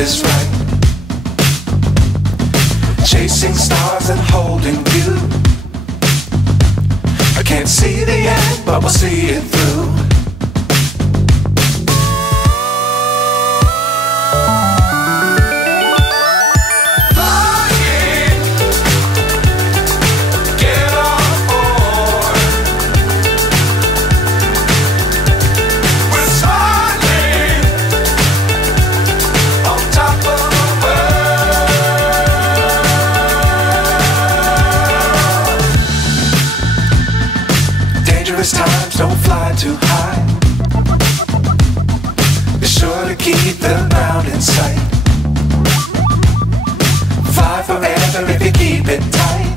is right. Chasing stars and holding you. I can't see the end, but we'll see it through. Times don't fly too high. Be sure to keep the ground in sight. Fly forever if you keep it tight.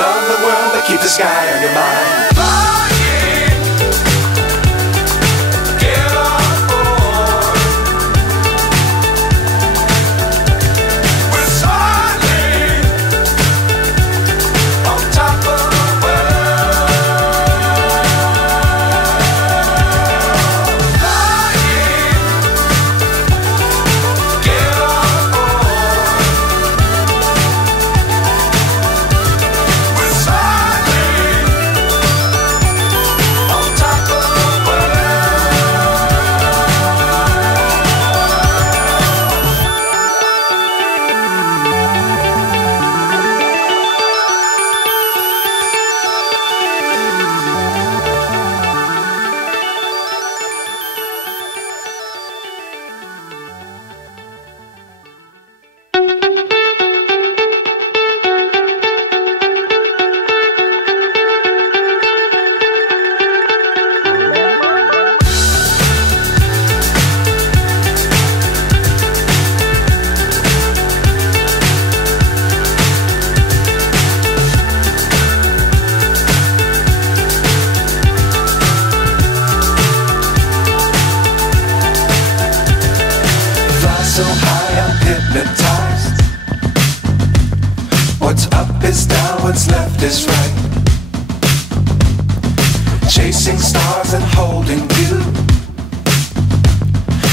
Love the world but keep the sky on your mind. So high I'm hypnotized. What's up is down, what's left is right. Chasing stars and holding you.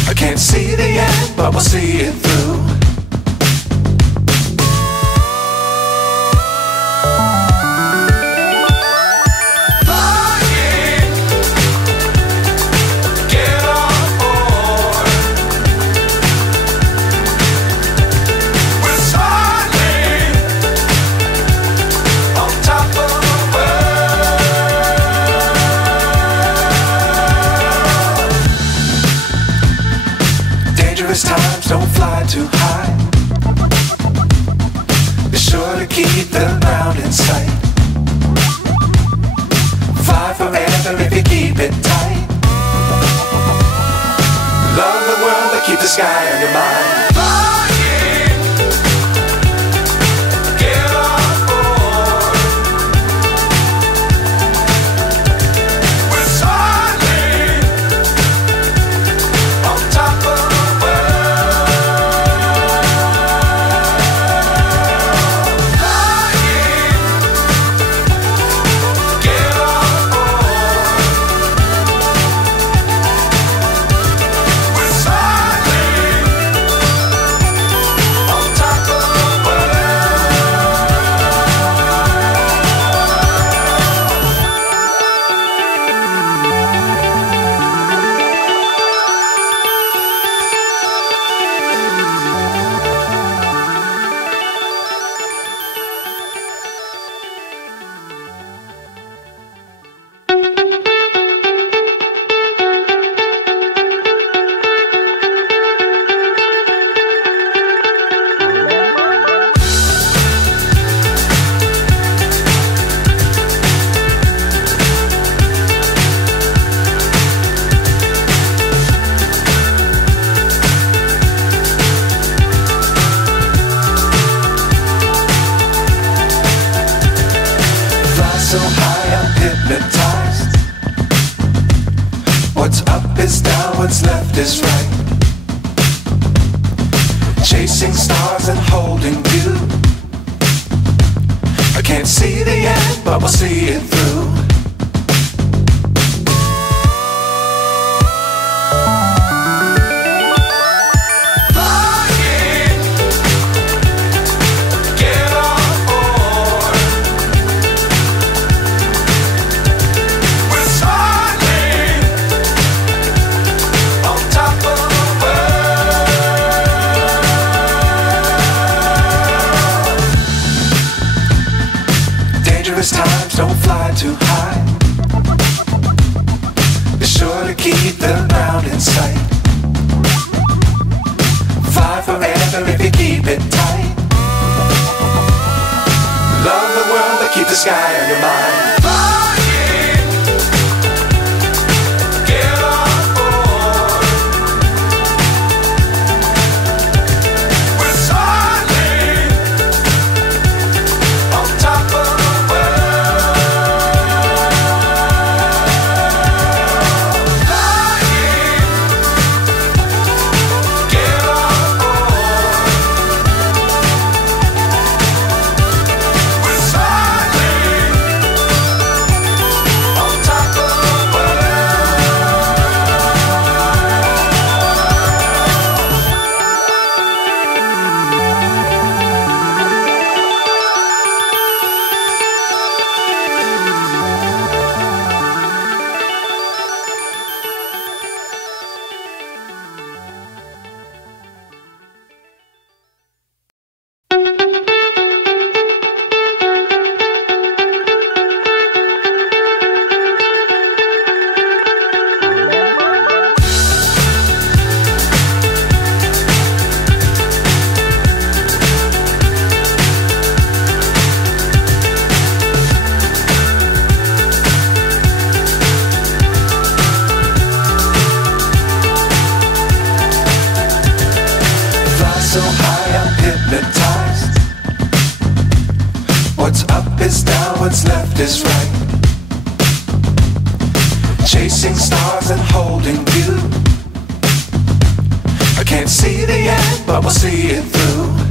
I can't see the end, but we'll see it through. Times don't fly too high. Be sure to keep the ground in sight. Fly forever if you keep it tight. Love the world but keep the sky on your mind. So high I'm hypnotized. What's up is down, what's left is right. Chasing stars and holding you. I can't see the end, but we'll see it through. the ground in sight. Fly forever if you keep it tight. Love the world but keep the sky on your mind. So high I'm hypnotized. What's up is down, what's left is right. Chasing stars and holding you. I can't see the end, but we'll see it through.